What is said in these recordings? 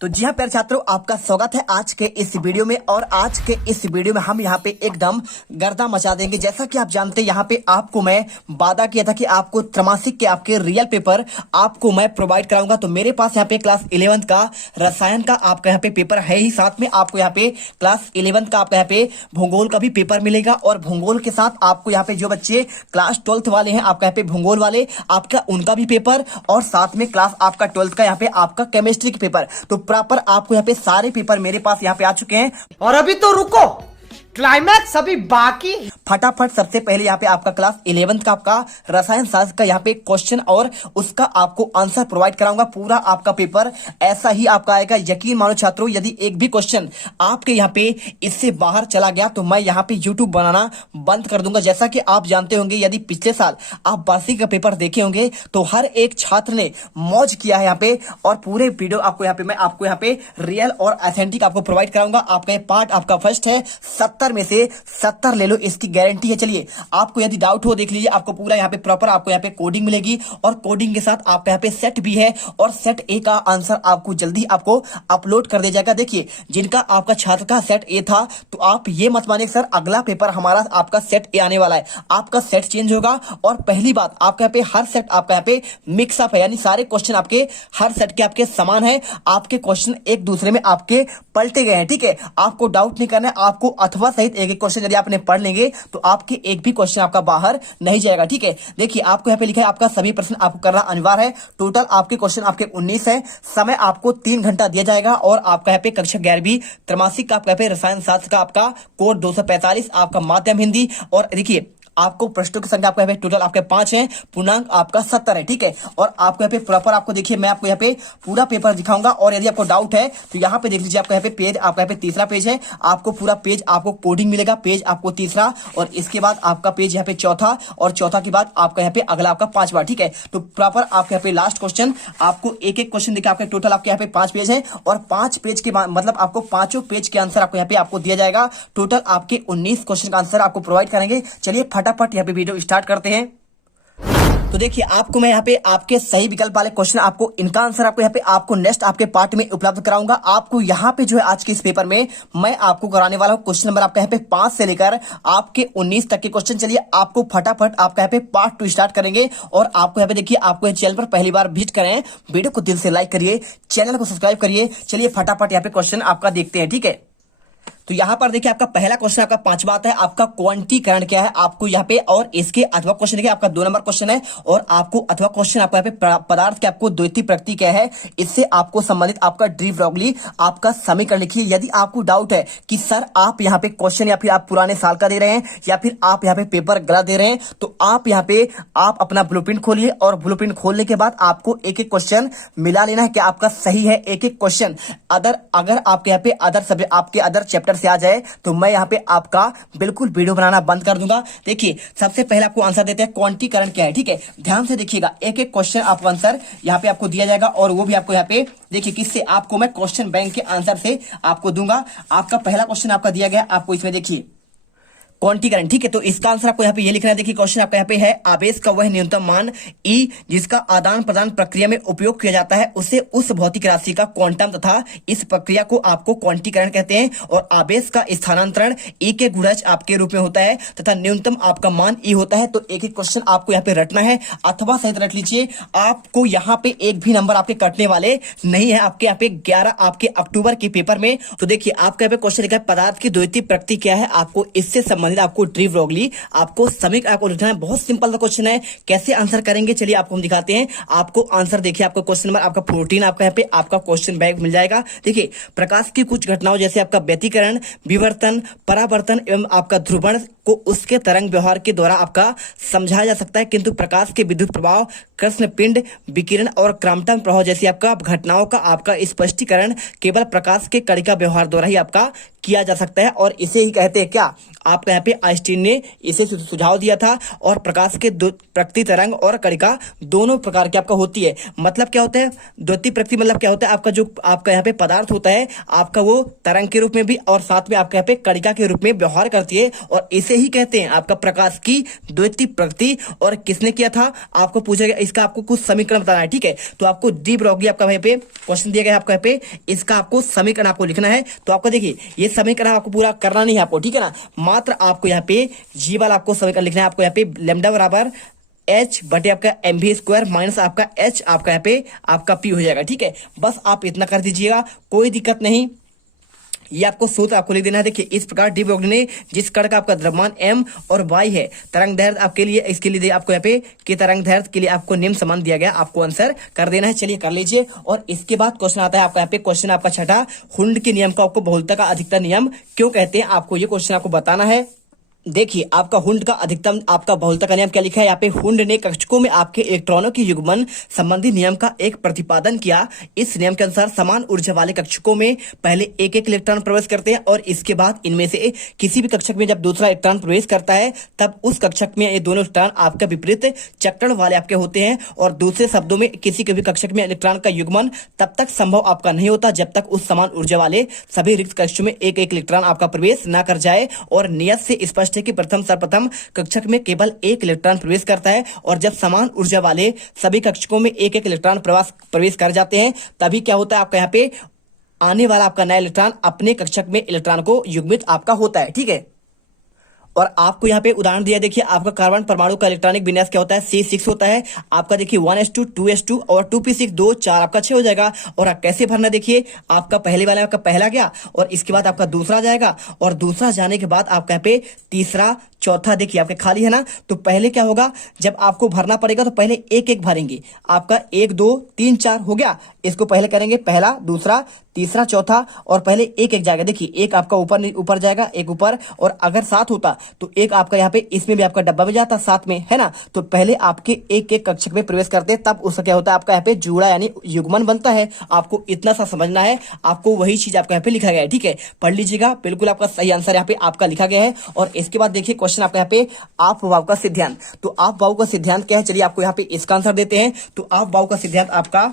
तो जी हाँ प्यारे छात्रों, आपका स्वागत है आज के इस वीडियो में। और आज के इस वीडियो में हम यहाँ पे एकदम गर्दा मचा देंगे। जैसा कि आप जानते हैं, यहाँ पे आपको मैं वादा किया था कि आपको त्रैमासिक के आपके रियल पेपर आपको मैं प्रोवाइड कराऊंगा। तो मेरे पास यहाँ पे क्लास 11th का रसायन का आपका यहाँ पे पेपर है ही, साथ में आपको यहाँ पे क्लास 11th का आपका यहाँ पे भूगोल का भी पेपर मिलेगा। और भूगोल के साथ आपको यहाँ पे जो बच्चे क्लास 12th वाले हैं, आपका यहाँ पे भूगोल वाले, आपका उनका भी पेपर, और साथ में क्लास आपका 12th का यहाँ पे आपका केमिस्ट्री के पेपर। तो प्रॉपर आपको यहाँ पे सारे पेपर मेरे पास यहाँ पे आ चुके हैं। और अभी तो रुको, क्लाइमैक्स अभी बाकी। फटाफट सबसे पहले यहाँ पे आपका क्लास 11th का आपका रसायन शास्त्र का यहाँ पे क्वेश्चन और उसका आपको आंसर प्रोवाइड कराऊंगा। पूरा आपका पेपर ऐसा ही आपका आएगा। यकीन मानो छात्रों, यदि एक भी क्वेश्चन आपके यहाँ पे इससे बाहर चला गया तो मैं यहाँ पे यूट्यूब बनाना बंद कर दूंगा। जैसा कि आप जानते होंगे, यदि पिछले साल आप बासी का पेपर देखे होंगे तो हर एक छात्र ने मौज किया है यहाँ पे। और पूरे वीडियो आपको यहाँ पे मैं आपको यहाँ पे रियल और ऑथेंटिक आपको प्रोवाइड कराऊंगा। आपका ये पार्ट आपका फर्स्ट है, 70 में से 70 ले लो, इसकी गारंटी है। चलिए, आपको यदि डाउट हो देख लीजिए, आपको पूरा यहाँ पे प्रॉपर आपको यहाँ पे कोडिंग मिलेगी और कोडिंग के साथ आपका यहाँ पे सेट भी है। और सेट ए का आंसर आपको जल्दी आपको अपलोड कर दिया जाएगा। देखिए, जिनका आपका छात्र का सेट ए था तो आप ये मत मानिए सर अगला पेपर हमारा आपका सेट ए आने वाला है, आपका सेट चेंज होगा। और पहली बात, आपका यहाँ पे हर सेट आपका यहाँ पे मिक्सअप है, यानी सारे क्वेश्चन आपके हर सेट के आपके समान है। आपके क्वेश्चन एक दूसरे में आपके पलटे गए हैं, ठीक है। आपको डाउट नहीं करना है, आपको अथवा सहित एक एक क्वेश्चन यदि आपने पढ़ लेंगे तो आपके एक भी क्वेश्चन आपका बाहर नहीं जाएगा, ठीक है। देखिए, आपको यहाँ पे लिखा है आपका सभी प्रश्न आपको करना अनिवार्य है। टोटल आपके क्वेश्चन आपके 19 है। समय आपको 3 घंटा दिया जाएगा। और आपका यहाँ पे कक्षा 11वीं त्रैमासिक का आपका यहाँ पे रसायन शास्त्र का आपका कोड 245, आपका माध्यम हिंदी। और देखिए, आपको प्रश्नों की संख्या आपको यहाँ पे टोटल आपके 5 है, पूर्णांक आपका 70 है, ठीक है। और आपको यहाँ पे प्रॉपर आपको देखिए, मैं आपको यहाँ पे पूरा पेपर दिखाऊंगा। और यदि आपको डाउट है तो यहाँ पे देख लीजिए, आपका यहाँ पे पेज आपका यहाँ पे तीसरा पेज है। आपको पूरा पेज आपको कोडिंग मिलेगा, पेज आपको तीसरा, और इसके बाद आपका पेज यहाँ पे चौथा, और चौथा के बाद आपका यहाँ पे अगला आपका 5वां, ठीक है। तो प्रॉपर आपके यहाँ पे लास्ट क्वेश्चन आपको एक एक क्वेश्चन देखिए, आपके टोटल आपके यहाँ पे 5 पेज है। और 5 पेज के मतलब आपको 5 पेज के आंसर आपको यहाँ पे आपको दिया जाएगा। टोटल आपके 19 क्वेश्चन का आंसर आपको प्रोवाइड करेंगे। चलिए फटाफट यहाँ पे वीडियो स्टार्ट करते हैं। तो देखिए, आपको मैं यहाँ पे आपके सही विकल्प वाले क्वेश्चन आपको इनका आंसर आपको यहाँ पे आपको नेक्स्ट आपके पार्ट में उपलब्ध कराऊंगा। आपको यहाँ पे जो है आज के इस पेपर में मैं आपको कराने वाला हूँ क्वेश्चन नंबर आपका यहाँ पे 5 से लेकर आपके 19 तक के क्वेश्चन। चलिए, आपको फटाफट आपका यहाँ पे पार्ट 2 स्टार्ट करेंगे। और आपको यहाँ पे देखिए, आपको चैनल पर पहली बार विजिट करें, वीडियो को दिल से लाइक करिए, चैनल को सब्सक्राइब करिए। चलिए फटाफट यहाँ पे क्वेश्चन आपका देखते हैं, ठीक है। तो यहाँ पर देखिए, आपका पहला क्वेश्चन आपका 5वां आता है, आपका क्वांटीकरण क्या है आपको यहाँ पे। और इसके अथवा क्वेश्चन देखिए, आपका 2 नंबर क्वांटिकरण है। और आपको अथवा क्वेश्चन आपको यहाँ पे पदार्थ के आपको द्वितीय प्रकृति क्या है, इससे आपको संबंधित आपका डी ब्रोगली आपका समीकरण लिखिए। यदि आपको डाउट है कि सर आप यहाँ पे क्वेश्चन या फिर आप पुराने साल का दे रहे हैं या फिर आप यहाँ पे पेपर गलत दे रहे हैं, तो आप यहाँ पे आप अपना ब्लूप्रिंट खोलिए। और ब्लूप्रिंट खोलने के बाद आपको एक एक क्वेश्चन मिला लेना है कि आपका सही है। एक एक क्वेश्चन अगर आपके यहाँ पे अदर सब्जेक्ट आपके अदर चैप्टर से आ जाए तो मैं यहाँ पे आपका बिल्कुल वीडियो बनाना बंद कर दूंगा। देखिए, सबसे पहले आपको आंसर देते हैं क्वांटीकरण क्या है, ठीक है। ध्यान से देखिएगा, एक एक क्वेश्चन आपको आंसर यहाँ पे आपको दिया जाएगा। और वो भी आपको यहाँ पे देखिए किससे आपको मैं क्वेश्चन बैंक के आंसर से आपको दूंगा। आपका पहला क्वेश्चन आपका दिया गया, आपको इसमें देखिए क्वांटीकरण, ठीक है। तो इसका आंसर आपको यहाँ पे ये लिखना है। देखिए, क्वेश्चन आपका यहाँ पे है, आवेश का वह न्यूनतम मान ई जिसका आदान प्रदान प्रक्रिया में उपयोग किया जाता है उसे उस भौतिक राशि का क्वांटम तथा इस प्रक्रिया को आपको क्वांटीकरण कहते हैं। और आवेश का स्थानांतरण ई के गुणज आपके रूप में होता है तथा न्यूनतम आपका मान ई होता है। तो एक एक क्वेश्चन आपको यहाँ पे रटना है, अथवा सहित रट लीजिए। आपको यहाँ पे एक भी नंबर आपके कटने वाले नहीं है आपके यहाँ पे 11 आपके अक्टूबर के पेपर में। तो देखिए, आपका यहाँ पे क्वेश्चन लिखा है, पदार्थ की द्वितीय प्रकृति क्या है, आपको इससे आपको डी ब्रोगली आपको समीकरण आपको लिखना है। बहुत सिंपल सा क्वेश्चन है, कैसे आंसर करेंगे चलिए आपको हम दिखाते हैं। आपको आंसर देखिए, आपका क्वेश्चन नंबर आपका 14 आपका यहाँ पे आपका क्वेश्चन बैंक मिल जाएगा। देखिए, प्रकाश की कुछ घटनाओं जैसे आपका व्यतिकरण, विवर्तन, परावर्तन एवं आपका ध्रुवण को उसके तरंग व्यवहार के द्वारा आपका समझाया जा सकता है, किंतु प्रकाश के विद्युत प्रभाव, कृष्ण पिंड विकिरण और क्राम्पटन प्रभाव जैसी आपका घटनाओं का आपका स्पष्टीकरण केवल प्रकाश के कणिका व्यवहार द्वारा ही आपका किया जा सकता है। और इसे ही कहते हैं क्या, आपका यहाँ पे आइंस्टीन ने इसे सुझाव दिया था। और प्रकाश के प्रकृति तरंग और कणिका दोनों प्रकार की आपका होती है। मतलब क्या होता है द्वितीय प्रकृति, मतलब क्या होता है आपका जो आपका यहाँ पे पदार्थ होता है आपका वो तरंग के रूप में भी और साथ में आपका यहाँ पे कणिका के रूप में व्यवहार करती है। और इसे ही कहते हैं आपका प्रकाश की द्वितीय प्रगति। और किसने किया था आपको पूछा गया, इसका आपको कुछ समीकरण बताना है, ठीक है। तो आपको डी ब्रॉगली आपका वहीं पे क्वेश्चन दिया गया है आपको यहाँ पे, इसका आपको समीकरण आपको लिखना है। तो आपको देखिए ये समीकरण आपको पूरा करना नहीं है आपको, ठीक है ना, मात्र आपको यहाँ पे जी वाला आपको समीकरण लिखना है। आपको यहाँ पे लैम्डा बराबर एच बटे आपका एम वी स्क्वायर माइनस आपका एच आपका यहाँ पे आपका पी हो जाएगा, ठीक है। बस आप इतना कर दीजिएगा, कोई दिक्कत नहीं। ये आपको सूत्र आपको लिख देना है। देखिए इस प्रकार डी ब्रॉगली ने जिस कण का आपका द्रव्यमान m और y है, तरंग दैर्घ्य आपके लिए इसके लिए आपको यहाँ पे कि तरंग दैर्घ्य के लिए आपको निम्न समान दिया गया, आपको आंसर कर देना है। चलिए कर लीजिए। और इसके बाद क्वेश्चन आता है आपका यहाँ पे, क्वेश्चन आपका छठा, हुंड के नियम को आपको बहुलता का अधिकतम नियम क्यों कहते हैं, आपको ये क्वेश्चन आपको बताना है। देखिए आपका हुंड का अधिकतम आपका बहुलता का नियम क्या लिखा है यहाँ पे, हुंड ने कक्षकों में आपके इलेक्ट्रॉनों की युग्मन संबंधी नियम का एक प्रतिपादन किया। इस नियम के अनुसार समान ऊर्जा वाले कक्षकों में पहले एक एक इलेक्ट्रॉन प्रवेश करते हैं और इसके बाद इनमें से किसी भी कक्षक में जब दूसरा इलेक्ट्रॉन प्रवेश करता है तब उस कक्षक में ये दोनों इलेक्ट्रॉन आपका विपरीत चक्रण वाले आपके होते हैं। और दूसरे शब्दों में किसी के भी कक्षक में इलेक्ट्रॉन का युग्मन तब तक संभव आपका नहीं होता जब तक उस समान ऊर्जा वाले सभी रिक्त कक्षों में एक एक इलेक्ट्रॉन आपका प्रवेश न कर जाए। और नियत से स्पष्ट है कि सर्वप्रथम कक्षक में केवल एक इलेक्ट्रॉन प्रवेश करता है और जब समान ऊर्जा वाले सभी कक्षकों में एक एक इलेक्ट्रॉन प्रवेश कर जाते हैं तभी क्या होता है आपका यहाँ पे आने वाला आपका नया इलेक्ट्रॉन अपने कक्षक में इलेक्ट्रॉन को युग्मित आपका होता है, ठीक है। और आपको यहाँ पे उदाहरण दिया, देखिए आपका कार्बन परमाणु का इलेक्ट्रॉनिक विन्यास क्या होता है, C6 होता है आपका। देखिए 1s2 2s2 और 2p6 2 4 आपका 6 हो जाएगा। और कैसे भरना, देखिए आपका पहले वाला आपका पहला गया और इसके बाद आपका दूसरा जाएगा और दूसरा जाने के बाद आपका यहाँ पे तीसरा चौथा देखिए आपके खाली है ना। तो पहले क्या होगा, जब आपको भरना पड़ेगा तो पहले एक एक भरेंगे। आपका 1 2 3 4 हो गया, इसको पहले करेंगे पहला दूसरा तीसरा चौथा और पहले एक एक जाएगा। देखिए एक आपका ऊपर जाएगा, एक ऊपर, और अगर 7 होता तो एक आपका यहाँ पे इसमें भी आपका डब्बा में जाता साथ में, है ना। तो पहले आपके एक एक कक्षक में प्रवेश करते तब उसका क्या होता है आपका यहाँ पे जुड़ा यानी युग्मन बनता है। आपको इतना सा समझना है, आपको वही चीज आपका यहाँ पे लिखा गया है, ठीक है। पढ़ लीजिएगा, बिल्कुल आपका सही आंसर यहाँ पे आपका लिखा गया है। और इसके बाद देखिए क्वेश्चन आपका यहाँ पे आप वाव का सिद्धांत। तो आप वाव का सिद्धांत क्या है, चलिए आपको यहाँ पे इसका आंसर देते हैं। तो आप वाव का सिद्धांत आपका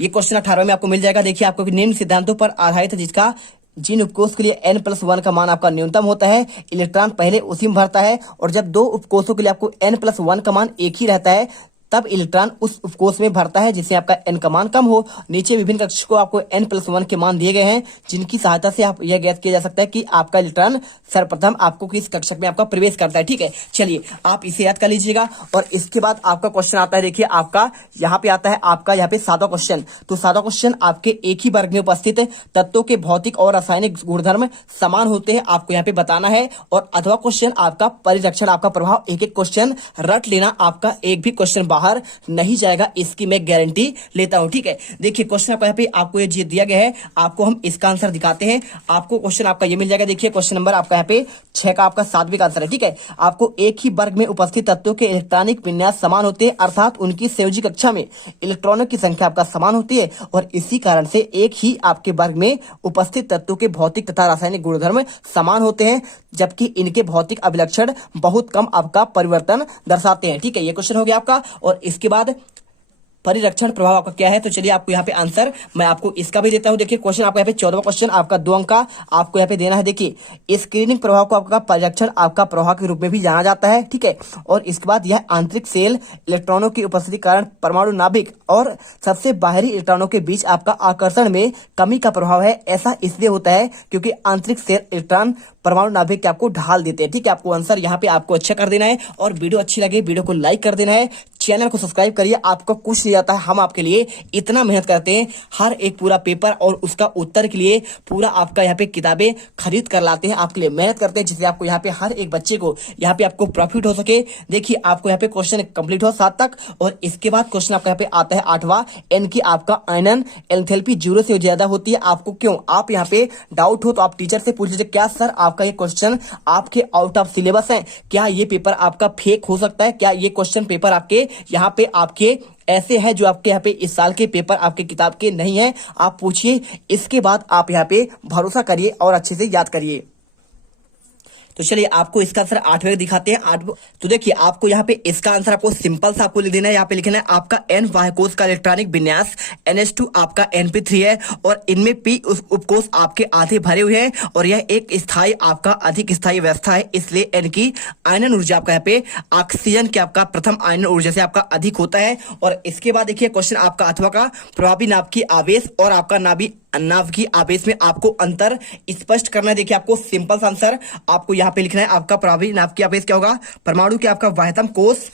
ये क्वेश्चन 18 में आपको मिल जाएगा। देखिए आपको निम्न सिद्धांतों पर आधारित है जिसका जिन उपकोष के लिए n+1 का मान आपका न्यूनतम होता है, इलेक्ट्रॉन पहले उसी में भरता है। और जब दो उपकोषों के लिए आपको n+1 का मान एक ही रहता है तब इलेक्ट्रॉन उस उपकोष में भरता है जिससे आपका n का मान कम हो। नीचे विभिन्न कक्षकों को आपको n+1 के मान दिए गए हैं जिनकी सहायता से आप यह ज्ञात किया जा सकता है कि आपका इलेक्ट्रॉन सर्वप्रथम आपको किस कक्षक में आपका प्रवेश करता है, ठीक है। चलिए आप इसे याद कर लीजिएगा। और इसके बाद आपका क्वेश्चन आता है, देखिए आपका यहाँ पे आता है आपका यहाँ पे 7वां क्वेश्चन। तो 7वां क्वेश्चन आपके एक ही वर्ग में उपस्थित तत्वों के भौतिक और रासायनिक गुणधर्म समान होते हैं, आपको यहाँ पे बताना है। और 8वां क्वेश्चन आपका परिरक्षण आपका प्रभाव। एक एक क्वेश्चन रट लेना, आपका एक भी क्वेश्चन बाहर नहीं जाएगा, इसकी मैं गारंटी लेता हूं, ठीक है। देखिए क्वेश्चन आपको यहाँ पे आपको ये दिया गया है, आपको हम इसका आंसर दिखाते हैं। आपको क्वेश्चन आपका ये मिल जाएगा। देखिए क्वेश्चन नंबर आपका यहाँ पे 6 का आपका 7वें का आंसर है, ठीक है। आपको एक ही वर्ग में उपस्थित तत्वों के इलेक्ट्रॉनिक विन्यास समान होते हैं, अर्थात उनकी संयोजी कक्षा में इलेक्ट्रॉनों की संख्या आपका समान होती है। और इसी कारण से एक ही आपके वर्ग में उपस्थित तत्वों के भौतिक तथा रासायनिक गुणधर्म समान होते हैं, जबकि इनके भौतिक अभिलक्षण बहुत कम आपका परिवर्तन दर्शाते हैं, ठीक है। ये क्वेश्चन हो गया आपका। और इसके बाद परिरक्षण प्रभाव आपका क्या है, तो चलिए आपको यहाँ पे आंसर मैं आपको इसका भी देता हूँ। देखिए क्वेश्चन आपका यहाँ पे 14वां क्वेश्चन आपका 2 अंक का आपको यहाँ पे देना है। देखिए स्क्रीनिंग प्रभाव को आपका परिरक्षण आपका प्रभाव के रूप में भी जाना जाता है, ठीक है। और इसके बाद यह आंतरिक सेल इलेक्ट्रॉनों की उपस्थिति कारण परमाणु नाभिक और सबसे बाहरी इलेक्ट्रॉनों के बीच आपका आकर्षण में कमी का प्रभाव है। ऐसा इसलिए होता है क्योंकि आंतरिक सेल इलेक्ट्रॉन परमाणु नाभिक के आपको ढाल देते हैं, ठीक है। आपको आंसर यहाँ पे आपको अच्छा कर देना है। और वीडियो अच्छी लगे वीडियो को लाइक कर देना है, चैनल को सब्सक्राइब करिए। आपको कुछ नहीं आता है, हम आपके लिए इतना मेहनत करते हैं, हर एक पूरा पेपर और उसका उत्तर के लिए पूरा आपका यहाँ पे किताबें खरीद कर लाते हैं, आपके लिए मेहनत करते हैं, जिससे आपको यहाँ पे हर एक बच्चे को यहाँ पे आपको प्रॉफिट हो सके। देखिए आपको यहाँ पे क्वेश्चन कंप्लीट हो 7 तक। और इसके बाद क्वेश्चन आपका यहाँ पे आता है 8वां, एन की आपका आयनन एंथैल्पी 0 से ज्यादा होती है। आपको क्यों, आप यहाँ पे डाउट हो तो आप टीचर से पूछ लीजिए, क्या सर आपका ये क्वेश्चन आपके आउट ऑफ सिलेबस है, क्या ये पेपर आपका फेक हो सकता है, क्या ये क्वेश्चन पेपर आपके यहाँ पे आपके ऐसे है जो आपके यहाँ पे इस साल के पेपर आपके किताब के नहीं है, आप पूछिए। इसके बाद आप यहाँ पे भरोसा करिए और अच्छे से याद करिए। तो चलिए आपको इसका आंसर 8वें दिखाते हैं। 8 तो देखिए आपको यहाँ पे इसका आंसर आपको सिंपल सा आपको लिख देना है। यहाँ पे लिखना है आपका N बाह्यकोश का इलेक्ट्रॉनिक विन्यास NH2 आपका Np3 है और इनमें P उस उपकोष आपके आधे भरे हुए हैं और यह एक स्थायी आपका अधिक स्थायी व्यवस्था है, इसलिए N की आयनन ऊर्जा आपका यहाँ पे ऑक्सीजन के आपका प्रथम आयनन ऊर्जा से आपका अधिक होता है। और इसके बाद देखिए क्वेश्चन आपका अथवा का प्रभावी नाभिकीय आवेश और आपका नाभिकीय आवेश में आपको अंतर स्पष्ट करना है। देखिए आपको सिंपल सा आंसर आपको यहाँ पे लिखना है। आपका प्रभावी नाभिकीय आवेश क्या होगा? परमाणु के आपका बाह्यतम कोष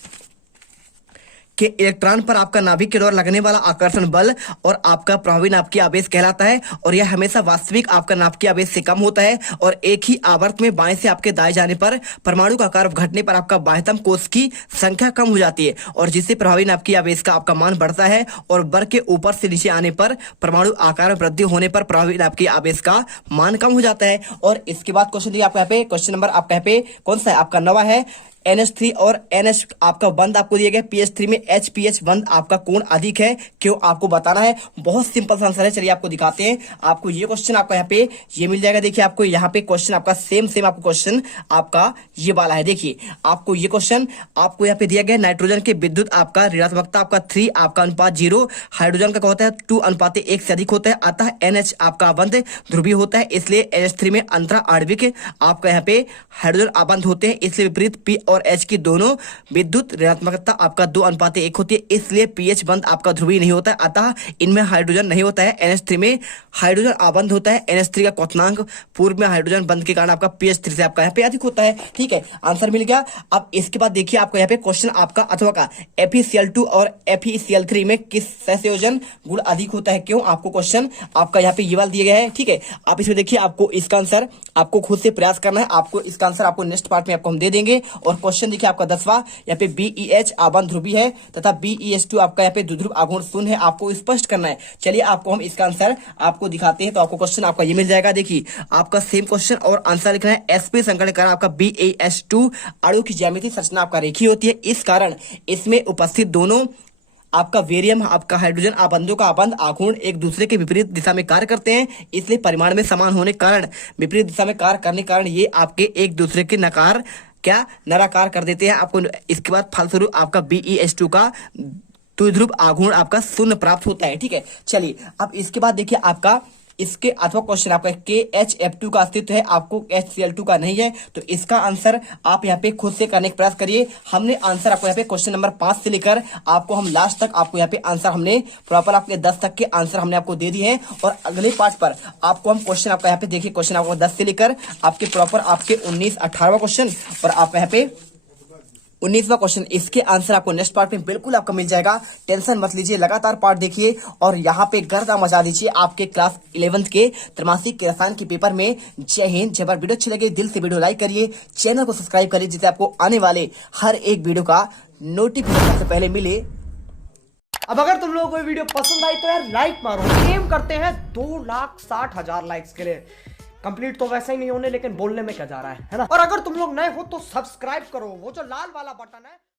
के इलेक्ट्रॉन पर आपका नाभिक के द्वारा लगने वाला आकर्षण बल और आपका प्रभावी नाभिकीय आवेश कहलाता है और यह हमेशा वास्तविक आपका नाभिकीय आवेश से कम होता है और एक ही आवर्त में बाएं से आपके दाएं जाने पर परमाणु का आकार घटने पर आपका बाह्यतम कोष की संख्या कम हो जाती है और जिससे प्रभावी नाभिकीय आवेश का आपका मान बढ़ता है और वर्ग के ऊपर से नीचे आने पर परमाणु आकार में वृद्धि होने पर प्रभावी नाभिकीय आवेश का मान कम हो जाता है। और इसके बाद क्वेश्चन देखिए आपका यहाँ पे क्वेश्चन नंबर आपका यहाँ पे कौन सा है? आपका 9वां है। NH3 और NH आपका बंद आपको दिया गया, PH3 में HPH बंद आपका कोण अधिक है, क्यों आपको बताना है। बहुत सिंपल सा आंसर है, चलिए आपको दिखाते हैं। आपको ये क्वेश्चन आपका यहाँ पे ये मिल जाएगा। देखिए आपको यहाँ पे क्वेश्चन आपका सेम आपको क्वेश्चन आपका ये वाला है। देखिए आपको ये क्वेश्चन आपको यहाँ पे दिया गया, नाइट्रोजन के विद्युत आपका ऋणात्मकता आपका 3 आपका अनुपात 0, हाइड्रोजन का होता है 2:1 से अधिक होता है, अतः NH आपका बंद ध्रुवीय होता है, इसलिए NH3 में अंतरा आणविक आपका यहाँ पे हाइड्रोजन आबंध होते हैं, इसलिए विपरीत P और H की दोनों विद्युत ऋणात्मकता आपका 2:1 होती है, इसलिए पीएच बंद आपका ध्रुवीय नहीं होता है, अतः इनमें हाइड्रोजन नहीं होता है। NH3 में हाइड्रोजन आबंध होता है। NH3 का क्वथनांक पूर्व में हाइड्रोजन बंद के कारण आपका पीएच3 से आपका यहाँ पे अधिक होता है। ठीक है, आंसर मिल गया। अब इसके बाद देखिए आपको यहाँ पे क्वेश्चन आपका अथवा का FeCl2 और FeCl3 में किस संयोजन गुण अधिक होता है, क्यों आपको क्वेश्चन आपका यहाँ पे ये वाला दिया गया है। ठीक है, आप इसमें देखिए आपको इसका आंसर आपको खुद से प्रयास करना है। आपको इसका आंसर आपको नेक्स्ट पार्ट में आपको हम दे देंगे। और क्वेश्चन देखिए आपका 10वां, यहाँ पे BeH आबंध ध्रुवीय है तथा BeH2 आपका यहाँ पे द्विध्रुव आघूर्ण शून्य है, आपको स्पष्ट करना है। चलिए आपको हम इसका आंसर आपको दिखाते हैं, तो आपको क्वेश्चन आपका ये मिल जाएगा। देखिए आपका सेम क्वेश्चन और आंसर लिखना है। sp संकरण के कारण आपका BeH2 अणु की ज्यामितीय संरचना आपका रेखीय होती है, इस कारण इसमें उपस्थित दोनों आपका वेरियम आपका हाइड्रोजन आबंधों का आबंध आघूर्ण एक दूसरे के विपरीत दिशा में कार्य करते हैं, इसलिए परिमाण में समान होने के कारण विपरीत दिशा में कार्य करने के कारण ये आपके एक दूसरे के नकार क्या नराकार कर देते हैं। आपको इसके बाद फलस्वरूप आपका BeH2 का द्विध्रुव आघूर्ण आपका शून्य प्राप्त होता है। ठीक है, चलिए अब इसके बाद देखिए आपका इसके अथवा क्वेश्चन आपका KHF2 का अस्तित्व है, आपको HCl2 का नहीं है, तो इसका आंसर आप यहाँ पे खुद से करने का प्रयास करिए। हमने आंसर आपको यहाँ पे क्वेश्चन नंबर 5 से लेकर आपको हम लास्ट तक आपको यहाँ पे आंसर हमने प्रॉपर आपके 10 तक के आंसर हमने आपको दे दिए हैं। और अगले पार्ट पर आपको हम क्वेश्चन आपका यहाँ पे देखिए क्वेश्चन आपको 10 से लेकर आपके प्रॉपर आपके 19 18वां क्वेश्चन और आप यहाँ पे 19वां क्वेश्चन, इसके आंसर आपको नेक्स्ट पार्ट में बिल्कुल आपको मिल जाएगा। टेंशन मत लीजिए, लगातार पार्ट देखिए और यहाँ पे गर्दा मचा दीजिए आपके क्लास 11th के त्रैमासिक के रसायन के पेपर में। जय हिंद, जब वीडियो अच्छी लगे दिल से वीडियो लाइक करिए, चैनल को सब्सक्राइब करिए, जिससे आपको आने वाले हर एक वीडियो का नोटिफिकेशन सबसे पहले मिले। अब अगर तुम लोगों को ये वीडियो पसंद आई तो यार लाइक मारो। एम करते हैं 2,60,000 लाइक्स के लिए। कंप्लीट तो वैसे ही नहीं होने, लेकिन बोलने में क्या जा रहा है ना। और अगर तुम लोग नए हो तो सब्सक्राइब करो, वो जो लाल वाला बटन है।